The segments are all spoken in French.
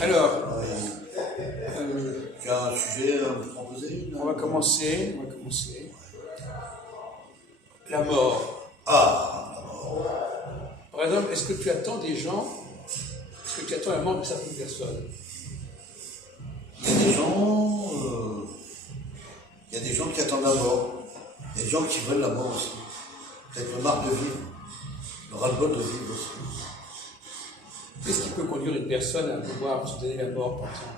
Alors, tu as un sujet à me proposer? on va commencer. La mort. Ah, la mort. Par exemple, est-ce que tu attends des gens, est-ce que tu attends la mort de certaines personnes? Il y a des gens qui attendent la mort. Il y a des gens qui veulent la mort aussi. Peut-être le marque de vivre. Le ras-le-bol de vivre aussi. Qu'est-ce qui peut conduire une personne à pouvoir se donner la mort, par exemple?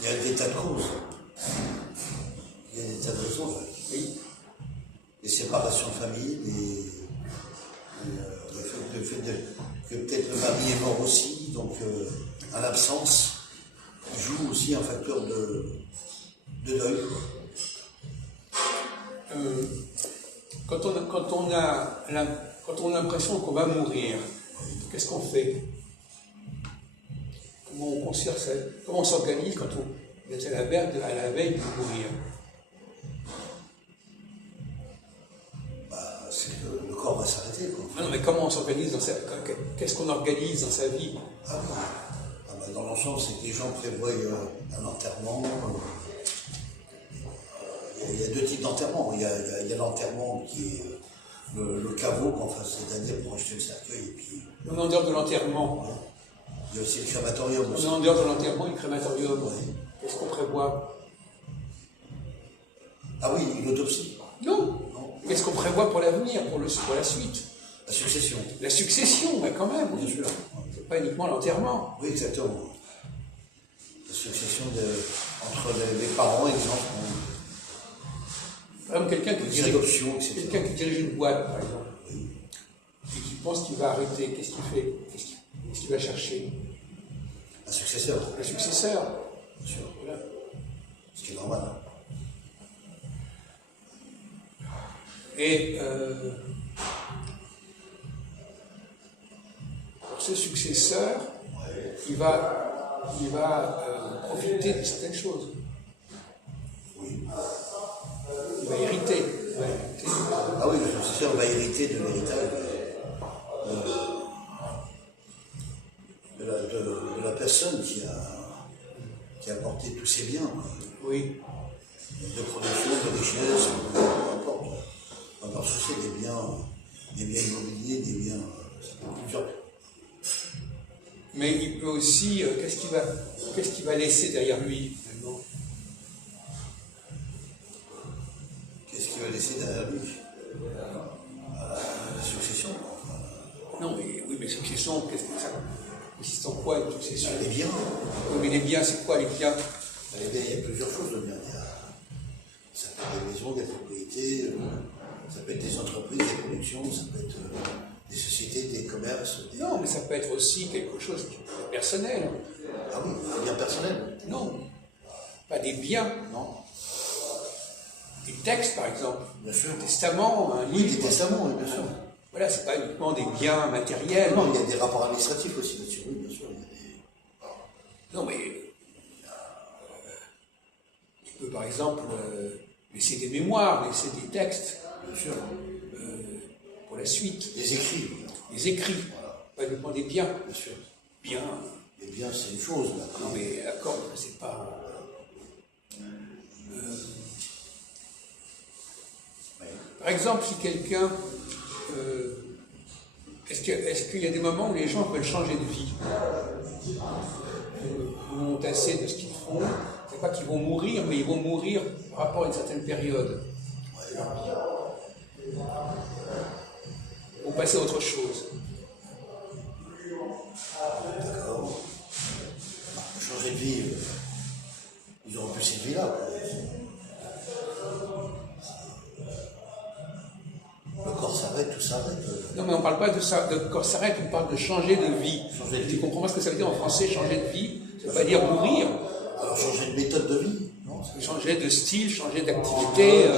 Il y a des tas de causes. Il y a des tas de raisons. Oui. Les séparations de famille, le fait que peut-être le mari est mort aussi, donc à l'absence, joue aussi un facteur de deuil. Quand on a l'impression qu'on va mourir, qu'est-ce qu'on fait? Comment on considère ça? Comment on s'organise quand on est à la veille de mourir? C'est que le corps va s'arrêter. Non, mais comment on s'organise qu'est-ce qu'on organise dans sa vie? Dans l'ensemble, c'est que les gens prévoient un enterrement. Il y a deux types d'enterrement. Il y a l'enterrement qui est le caveau, c'est-à-dire pour acheter le cercueil. Et puis, on est en dehors de l'enterrement. Ouais. Il y a aussi le crématorium. On est en dehors de l'enterrement et le crématorium. Ouais. Qu'est-ce qu'on prévoit? Ah oui, une autopsie. Non. Qu'est-ce qu'on prévoit pour l'avenir, pour la suite? La succession. La succession, mais quand même. Bien sûr. C'est pas uniquement l'enterrement. Oui, exactement. La succession entre les parents et les enfants. Par exemple, quelqu'un qui dirige une boîte, par exemple, oui. et qui pense qu'il va arrêter, qu'est-ce qu'il fait? Qu'est-ce qu'il va chercher? Un successeur. Un successeur. Bien sûr. Voilà. Ce qui est normal. Et pour ce successeur, il va profiter de certaines choses. Oui. Il va hériter. Ah oui, le successeur va hériter de l'héritage de la personne qui a apporté tous ses biens. Oui. De production, de richesse, peu importe. On va chercher des biens immobiliers, des biens. Ça peut être plusieurs. Mais il peut aussi, qu'est-ce qu'il va laisser derrière lui, finalement? Qu'est-ce qu'il va laisser derrière lui? La succession. Non, mais oui, mais succession, qu'est-ce que ça consiste en quoi une succession? Les biens. Oui, mais les biens, c'est quoi les biens? Les biens, il y a plusieurs choses de biens. Ça peut être des maisons, des propriétés, ça peut être des entreprises, des productions, ça peut être des sociétés, des commerces. Non, mais ça peut être aussi quelque chose de personnel. Ah oui, des biens personnels. Non, pas des biens. Non. Des textes, par exemple. Bien sûr. Un testament, un livre. Oui, des testaments, oui, bien sûr. Voilà, c'est pas uniquement des biens matériels. Non, il y a des rapports administratifs aussi là-dessus, oui, bien sûr. Non, mais tu peux, par exemple, laisser des mémoires, laisser des textes. Bien sûr. Pour la suite. Des écrits. Des écrits. Voilà. Pas uniquement des biens. Bien sûr. Biens. Les biens, c'est une chose. Là. Non, mais d'accord, c'est pas. Par exemple, si quelqu'un. Est-ce qu'il y a des moments où les gens veulent changer de vie? Ils ont assez de ce qu'ils font. C'est pas qu'ils vont mourir, mais ils vont mourir par rapport à une certaine période. Ou passer à autre chose. D'accord. Changer de vie, ils auront plus cette vie-là. Le corps s'arrête, tout s'arrête. Non, mais on ne parle pas de ça, de corps s'arrête, on parle de changer de vie. Changer de vie. Tu comprends pas ce que ça veut dire en français, changer de vie? Ça ne veut pas dire mourir. Alors changer de méthode de vie, non? Changer de style, changer d'activité,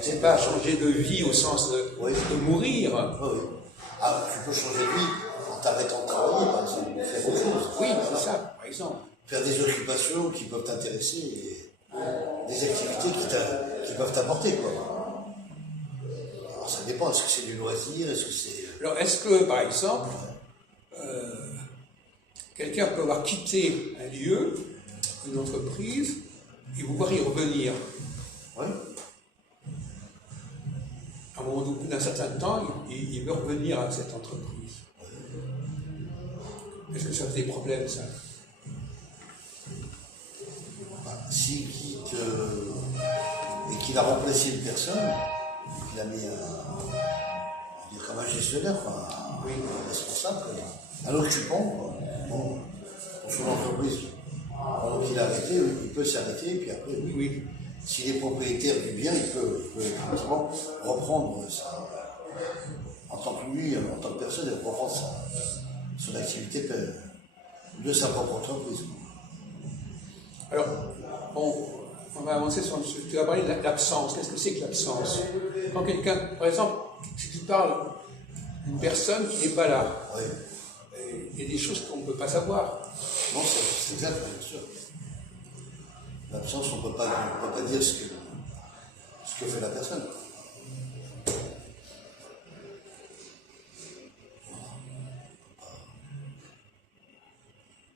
c'est pas changer de vie au sens de mourir. Oui. Ah, tu peux changer de vie en t'arrêtant de travailler, par exemple, faire autre chose. Oui, c'est ça, par exemple. Faire des occupations qui peuvent t'intéresser, et des activités qui peuvent t'apporter, quoi. Alors ça dépend, est-ce que c'est du loisir, est-ce que c'est... Alors, est-ce que, par exemple, quelqu'un peut avoir quitté un lieu, une entreprise, et vouloir y revenir. Oui. À un moment au bout d'un certain temps, il veut revenir à cette entreprise. Est-ce que ça fait des problèmes, ça? S'il quitte et qu'il a remplacé une personne, qu'il a mis comme un gestionnaire, quoi, un responsable, un occupant pour son entreprise. Alors qu'il a arrêté, il peut s'arrêter, et puis après, Oui. S'il est propriétaire du bien, il peut effectivement reprendre en tant que lui, en tant que personne, il reprendre son activité de sa propre entreprise. Alors, on va avancer sur le sujet. Tu vas parler de l'absence. Qu'est-ce que c'est que l'absence? Quand quelqu'un, par exemple, si tu parles d'une personne qui n'est pas là, Oui. il y a des choses qu'on ne peut pas savoir. Non, c'est exact, bien sûr. L'absence, on ne peut pas dire ce que fait la personne.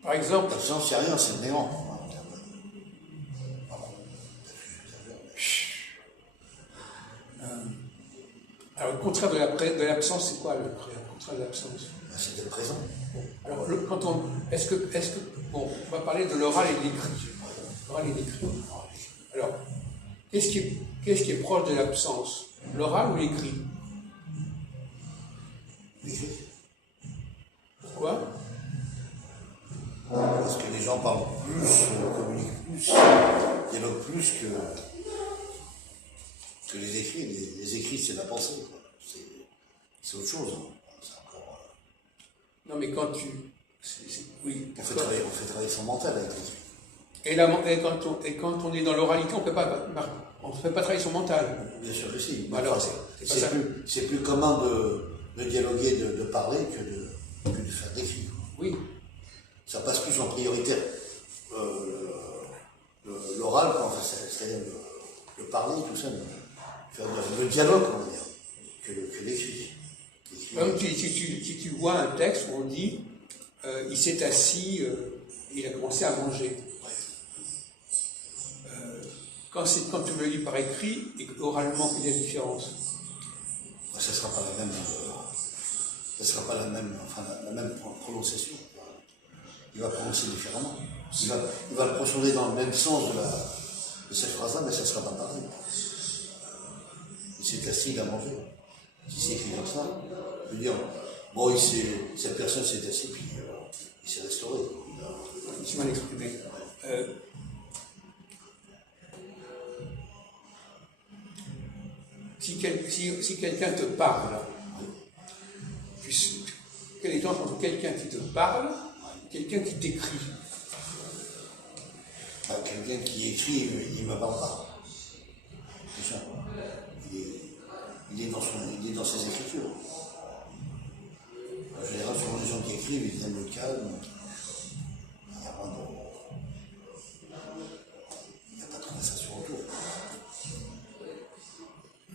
Par exemple, L'absence, c'est rien, c'est le néant. alors, le contraire de l'absence, c'est quoi le contraire de l'absence? C'est d'être présent. Alors, bon, on va parler de l'oral et de l'écrit. L'oral et l'écrit. Alors, qu'est-ce qui est proche de l'absence? L'oral ou l'écrit? L'écrit. Pourquoi? Parce que les gens parlent plus, communiquent plus, dialoguent plus que les écrits. Les écrits, c'est la pensée. C'est autre chose. C'est encore, Non, mais quand tu... oui. on fait travailler son mental avec l'écrit. Et quand on est dans l'oralité, on ne fait pas travailler son mental. Bien sûr que si. Alors, c'est plus commun de dialoguer, de parler que de faire d'écrit. Oui. Ça passe plus en prioritaire. L'oral, c'est-à-dire le parler, tout ça, faire le dialogue, on va dire, que l'écrit. Même si tu vois un texte où on dit il s'est assis, il a commencé à manger. Quand tu le lis par écrit et oralement, quelle est la différence? Ça ne sera pas la même prononciation. Il va prononcer différemment. Il va le prononcer dans le même sens de cette phrase-là, mais ça ne sera pas pareil. Il s'est assis, il a mangé. Si c'est écrit comme ça, je veux dire, bon, cette personne s'est assise, puis il s'est restauré. Je suis mal exprimé. Si quelqu'un te parle, quelle est la différence entre quelqu'un qui te parle et quelqu'un qui t'écrit? Quelqu'un qui écrit, il ne me parle pas. Déjà, il est dans ses écritures. En général, souvent les gens qui écrivent, ils aiment le calme. Il n'y a pas de conversation autour.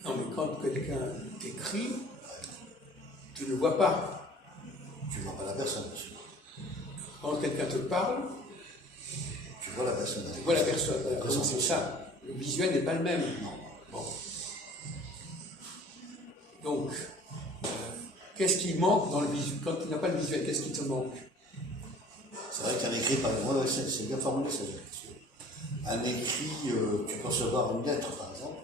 Non, mais quand quelqu'un t'écrit, tu ne le vois pas. Tu ne vois pas la personne, monsieur. Quand quelqu'un te parle, tu vois la personne. Tu vois la personne. Comment c'est ça? Le visuel n'est pas le même. Non. Bon. Donc, qu'est-ce qui manque dans le visuel? Quand tu n'as pas le visuel, qu'est-ce qui te manque? C'est vrai qu'un écrit, par exemple, c'est bien formulé, ça. Un écrit, tu peux recevoir une lettre, par exemple,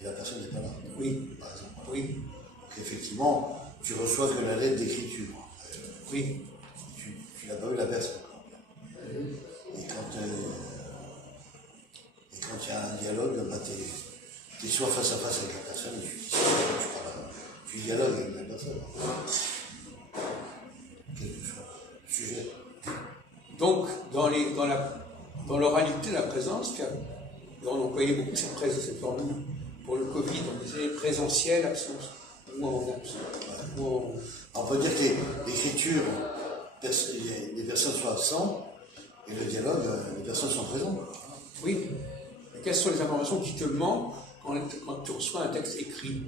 et la personne n'est pas là. Oui. Par exemple. Oui. Donc, effectivement, tu reçois que la lettre d'écriture. Oui. Tu n'as pas eu la personne. Et quand il y a un dialogue, bah, tu es soit face à face avec la personne, tu dialogues avec la personne. Quelque chose. Sujet. Donc, dans l'oralité, la présence, on employait beaucoup cette formule. Pour le Covid, on disait présentiel, absence. Ou en absence. On peut dire que l'écriture, les personnes sont absentes, et le dialogue, les personnes sont présentes. Oui. Mais quelles sont les informations qui te manquent quand tu reçois un texte écrit?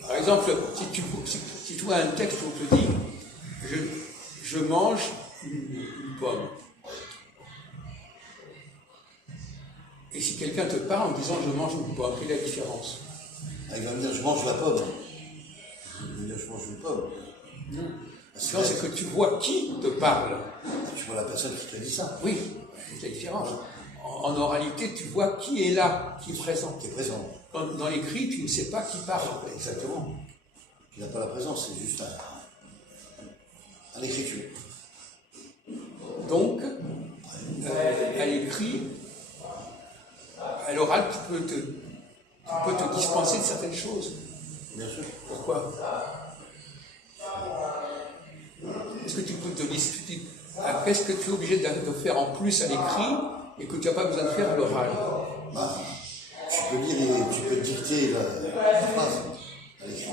Par exemple, si tu tu vois un texte où on te dit je mange une pomme. Et si quelqu'un te parle en disant je mange une pomme, quelle est la différence? Il va me dire je mange la pomme. Il va me dire je mange une pomme. Non. La différence, c'est que tu vois qui te parle. Tu vois la personne qui te dit ça. Oui, c'est la différence. En oralité, tu vois qui est là, qui est présent. Qui est présent. Dans l'écrit, tu ne sais pas qui parle. Exactement. Tu n'as pas la présence, c'est juste un écriture. Donc, à l'écrit, à l'oral, tu peux te dispenser de certaines choses. Bien sûr. Pourquoi? Est-ce que tu peux te discuter? Qu'est-ce que tu es obligé de faire en plus à l'écrit et que tu n'as pas besoin de faire à l'oral? Tu peux lire et tu peux dicter la phrase à l'écrit.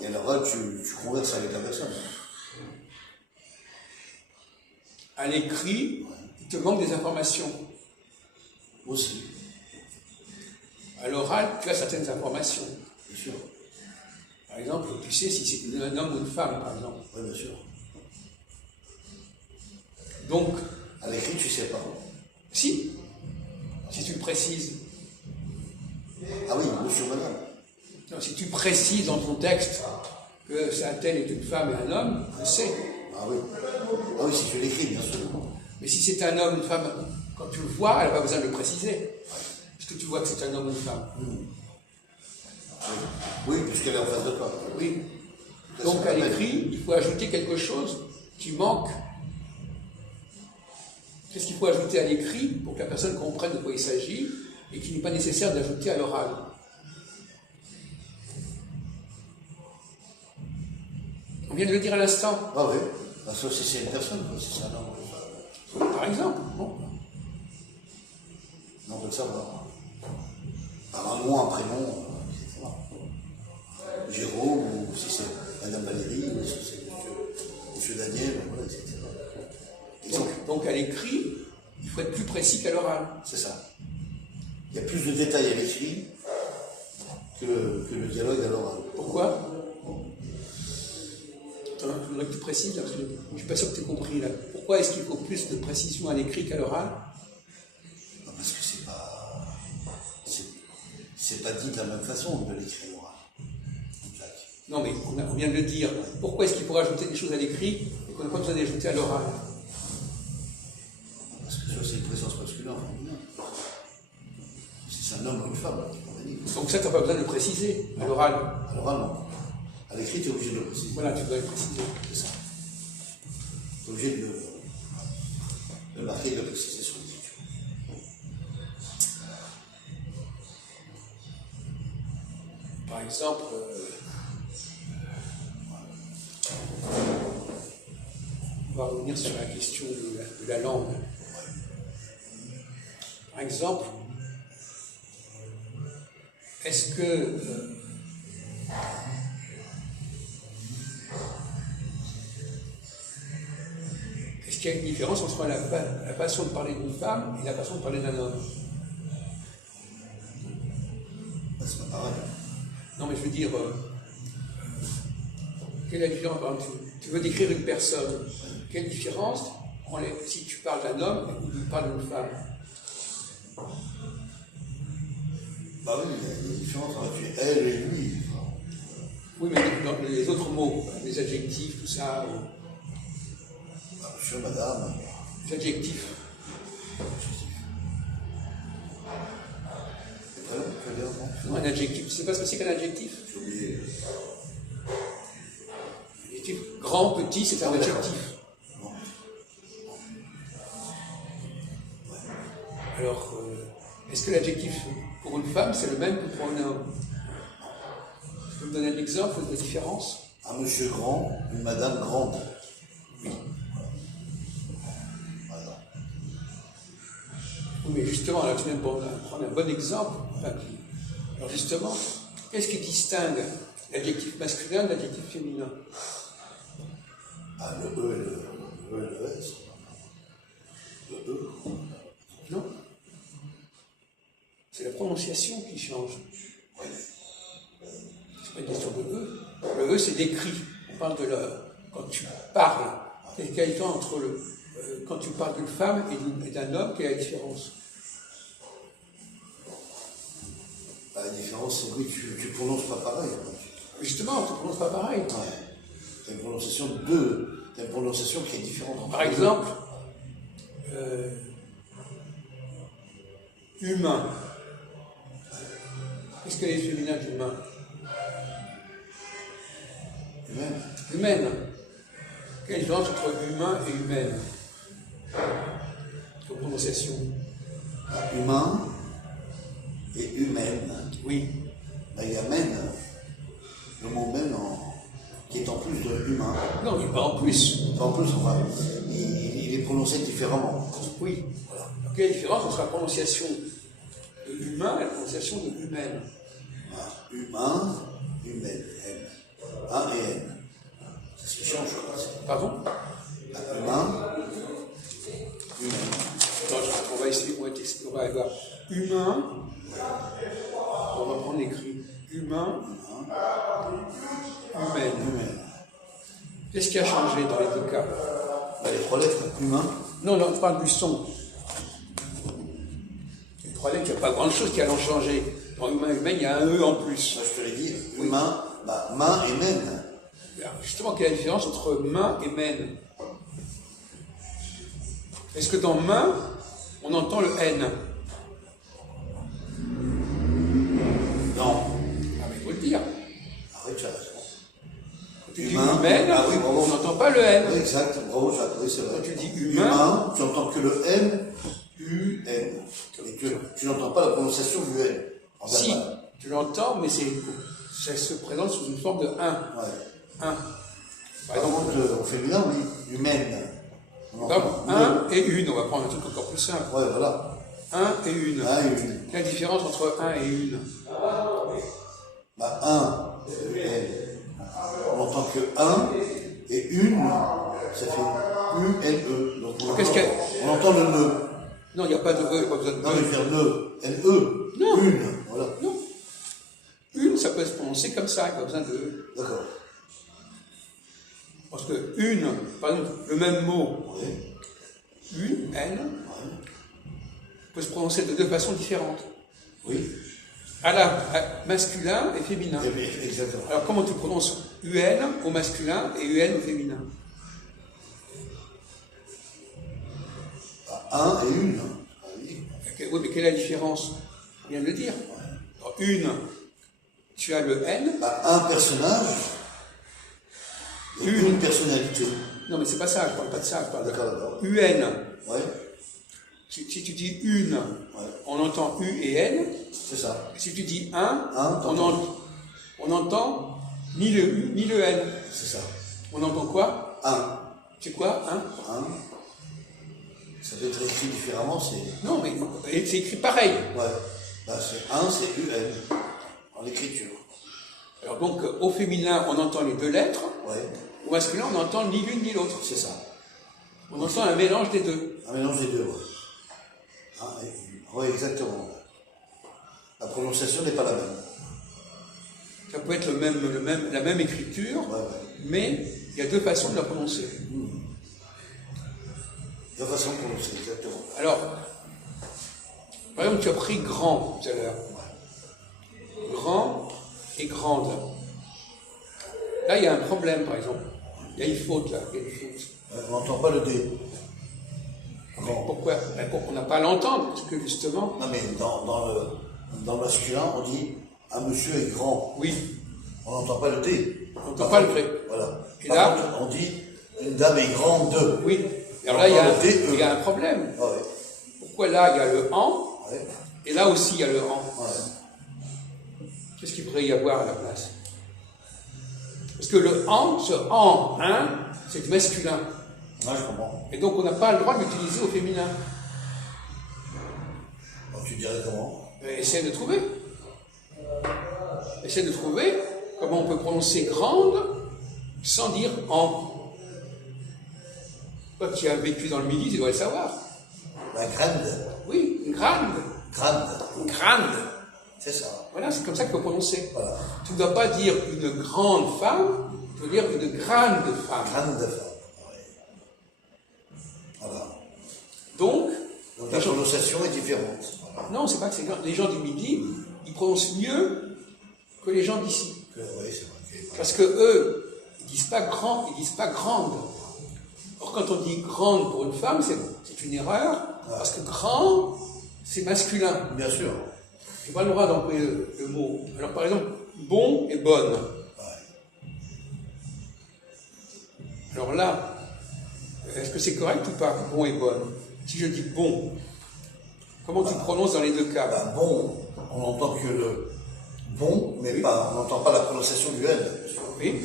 Et à l'oral, tu converses avec la personne. À l'écrit, il te manque des informations. Aussi. À l'oral, tu as certaines informations. Bien sûr. Par exemple, tu sais si c'est un homme ou une femme, par exemple. Oui, bien sûr. Donc, à l'écrit, tu ne sais pas. Si tu le précises. Ah oui, monsieur, madame. Non, si tu précises dans ton texte que c'est un tel est une femme et un homme, tu sais. Ah oui. Ah oui, si tu l'écris, bien sûr. Mais si c'est un homme, une femme, quand tu le vois, elle n'a pas besoin de le préciser. Est-ce que tu vois que c'est un homme ou une femme? Oui, puisqu'elle est en face de toi. Oui. Donc à l'écrit, il faut ajouter quelque chose qui manque. Qu'est-ce qu'il faut ajouter à l'écrit pour que la personne comprenne de quoi il s'agit et qu'il n'est pas nécessaire d'ajouter à l'oral? On vient de le dire à l'instant. Ah oui. Sauf si c'est une personne, si c'est un homme. Par exemple, bon. Non, on peut le savoir. Par un nom, un prénom, etc. Jérôme, ou si c'est Madame Valérie, ou si c'est Monsieur Daniel, voilà, etc. Donc à l'écrit, il faut être plus précis qu'à l'oral. C'est ça. Il y a plus de détails à l'écrit que le dialogue à l'oral. Pourquoi? Il faudrait que tu précises, là, parce que je ne suis pas sûr que tu aies compris. Là. Pourquoi est-ce qu'il faut plus de précision à l'écrit qu'à l'oral? Parce que c'est pas dit de la même façon de l'écrit à l'oral. Non, mais on vient de le dire. Pourquoi est-ce qu'il faut rajouter des choses à l'écrit et qu'on n'a pas besoin d'ajouter à l'oral? Parce que ça, c'est une présence masculine ou féminine. Si c'est un homme ou une femme, donc ça, tu n'as pas besoin de le préciser à l'oral. À l'oral, non. À l'écrit, tu es obligé de le préciser. Voilà, tu dois le préciser. C'est ça. Tu es obligé de le marquer et de le préciser sur l'écriture. Par exemple, on va revenir sur la question de la langue. Par exemple, est-ce qu'il y a une différence entre la façon de parler d'une femme et la façon de parler d'un homme? C'est pas pareil. Non, mais je veux dire, quelle est la différence? Par exemple, tu veux décrire une personne. Quelle différence si tu parles d'un homme et que tu parles d'une femme? Bah oui, il y a une différence entre elle et lui. Oui, mais dans les autres mots, les adjectifs, tout ça. Monsieur, madame. Les adjectifs. Non, un adjectif. Tu sais pas ce que c'est qu'un adjectif? J'ai oublié. Adjectif grand, petit, c'est un adjectif. Non. Alors, est-ce que l'adjectif pour une femme, c'est le même que pour un homme? Tu peux me donner un exemple de différence? Un monsieur grand, une madame grande. Oui. Voilà. Oui, mais justement, là, tu viens de prendre un bon exemple. Alors justement, qu'est-ce qui distingue l'adjectif masculin de l'adjectif féminin? Ah, le E et le S. Le E. Non. C'est la prononciation qui change. Oui. C'est une question de E. Le E, c'est d'écrit. On parle de quand tu parles. Quelle est la différence entre quand tu parles d'une femme et d'un homme, quelle est la différence? La différence, c'est que tu ne prononces pas pareil. Justement, tu ne prononces pas pareil. Ouais. Tu as une prononciation qui est différente. Par exemple, humain. Qu'est-ce que les féminins d'humain? Humaine. Quelle est la différence entre humain et humaine? Comme prononciation. Humain et humaine. Oui. Ben, il y a mène, le mot mène qui est en plus de humain. Non, il n'est pas en plus. En plus, enfin, il est prononcé différemment. Oui. Voilà. Donc, quelle est la différence entre la prononciation de humain et la prononciation de humaine? Voilà. Humain, humaine, M. Un et N. C'est ce qui change, je crois. Pardon? Humain, humaine. Non, on va essayer, on va avoir humain, on va prendre l'écrit humain, humaine. Qu'est-ce qui a changé dans les deux cas? Ben, les 3 lettres, humain. Non, on parle du son. Les 3 lettres, il n'y a pas grand-chose qui a changé. Dans humain, humaine, il y a un E en plus. Ça, je te l'ai dit, humain, bah, main et mène. Alors, justement, quelle est la différence entre main et mène? Est-ce que dans main, on entend le N? Non. Ah, mais il faut le dire. Ah oui, tu as raison. Quand tu dis Humain, humaine, ah oui, bravo. on n'entend pas le N. Oui, exact, bravo Jacques, oui, c'est vrai. Quand tu dis humain, Humain, tu n'entends que le N, U-N. Et que tu n'entends pas la prononciation du N. Si, tu l'entends, mais ça se présente sous une forme de 1. Ouais. 1. Par exemple, au féminin, oui, humaine. Donc, 1 et une, on va prendre un truc encore plus simple. Ouais, voilà. 1 et une. 1 et une. Quelle est la différence entre 1 et une? Bah, 1, U-N. On n'entend que 1 et une, ça fait U-N-E. Donc on entend le nœud. Non, il n'y a pas de E, il n'y a pas besoin de Non, je veux E. dire nœud. N-E. Non. Une. Voilà. Non. Une, ça peut se prononcer comme ça, il n'y a pas besoin de E. D'accord. Parce que une, par exemple, le même mot, Oui. une, N, Oui. peut se prononcer de deux façons différentes. Oui. À masculin et féminin. Exactement. Alors comment tu prononces UN au masculin et UN au féminin? Un et une. Ah oui. Oui, mais quelle est la différence? On vient de le dire. Alors, une, tu as le N. Bah, un personnage et une personnalité. Non, mais c'est pas ça, je parle pas de ça, je parle de D'accord. UN. Ouais. Si tu dis une, Ouais. on entend U et N. C'est ça. Si tu dis un, t'entends. on entend ni le U ni le N. C'est ça. On entend quoi? Un. C'est quoi, un? Un. Ça peut être écrit différemment, c'est. Non, mais c'est écrit pareil. Ouais. Bah, c'est un, c'est UN. En écriture. Alors donc, au féminin, on entend les deux lettres. Ouais. Au masculin, on entend ni l'une ni l'autre. C'est ça. On entend un mélange des deux. Un mélange des deux, ouais. Oui, exactement. La prononciation n'est pas la même. Ça peut être la même écriture, Ouais. mais il y a deux façons de la prononcer. Deux façons de prononcer, exactement. Alors, par exemple, tu as pris grand tout à l'heure. Grand et grande. Là, il y a un problème, par exemple. Il y a une faute, là. Il y a une faute. On n'entend pas le D. Non. Pourquoi? On n'a pas à l'entendre, parce que justement... Non, mais dans le masculin, on dit un monsieur est grand. Oui. On n'entend pas le D. On n'entend pas le gré. Voilà. Et Par là, contre, on dit une dame est grande. oui. Alors là, il y le a un problème. Ah ouais. Pourquoi là, il y a le en, Ouais. et là aussi, il y a le en. Ouais. Qu'est-ce qu'il pourrait y avoir à la place? Parce que le en, ce en, hein, c'est du masculin. Ouais, je comprends. Et donc, on n'a pas le droit de l'utiliser au féminin. Donc, tu dirais comment? Essaie de trouver. Essaie de trouver comment on peut prononcer grande sans dire en. Toi qui as vécu dans le Midi, tu dois le savoir. La grande. Oui, une grande. Grande. Une grande. C'est ça. Voilà, c'est comme ça qu'il faut prononcer. Voilà. Tu ne dois pas dire une grande femme, tu dois dire une grande femme. Grande femme. Ouais. Voilà. Donc La prononciation est différente. Voilà. non, c'est pas que c'est grave. Les gens du Midi, ils prononcent mieux que les gens d'ici. Oui, c'est vrai. Parce que eux, ils disent pas grand, ils disent pas grande. Or, quand on dit grande pour une femme, c'est une erreur, parce que grand, c'est masculin. Bien sûr. Tu n'as pas le droit d'employer le mot. Alors, par exemple, bon et bonne. Ouais. Alors là, est-ce que c'est correct ou pas, bon et bonne? Si je dis bon, comment tu prononces dans les deux cas? Ben, bon, on n'entend que le bon, mais pas, on n'entend pas la prononciation du L. Oui,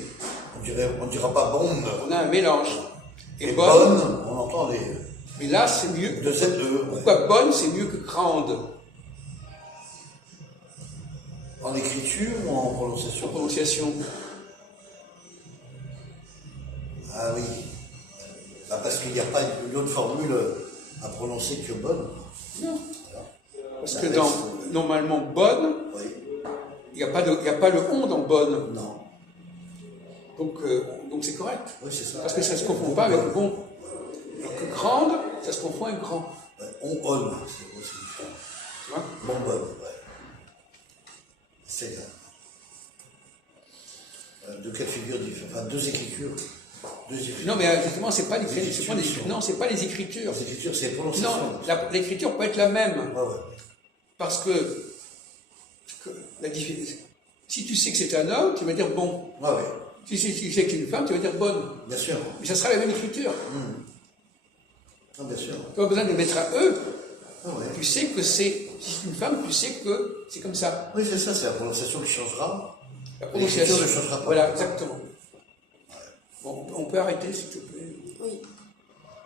On dira pas bon. on a un mélange. Et Et bonne, bonne, on entend les mais là, c'est mieux. deux Z, E. Ouais. Pourquoi bonne, c'est mieux que grande? En écriture ou en prononciation? En prononciation. Ah oui. Ah, parce qu'il n'y a pas une autre formule à prononcer que bonne. Non. Parce que Ah, normalement, bonne, Oui. il n'y a pas le on dans bonne. Non. Donc c'est correct. Oui, c'est ça. Parce que ça ne se confond pas avec bon. Alors que grande, ça se confond avec grand. Ouais, on, c'est aussi différent. Tu vois? Bon, bonne, ouais. C'est deux cas de figure différents. Enfin, deux écritures. Non, mais justement, c'est pas l'écriture. écritures. Non, c'est pas les écritures. Les écritures, c'est les prononciations. Non, l'écriture peut être la même. Ouais, ouais. Parce que si tu sais que c'est un homme, tu vas dire bon. Ouais, ouais. Si tu sais que c'est une femme, tu vas dire bonne. Bien sûr. Mais ça sera la même écriture. Non, bien sûr. Tu n'as pas besoin de mettre un E. Ah, ouais. Tu sais que si c'est une femme, tu sais que c'est comme ça. Oui, c'est ça, c'est la prononciation qui changera. La prononciation L'écriture ne changera pas. Voilà, exactement. Bon, on peut arrêter, s'il te plaît. Oui.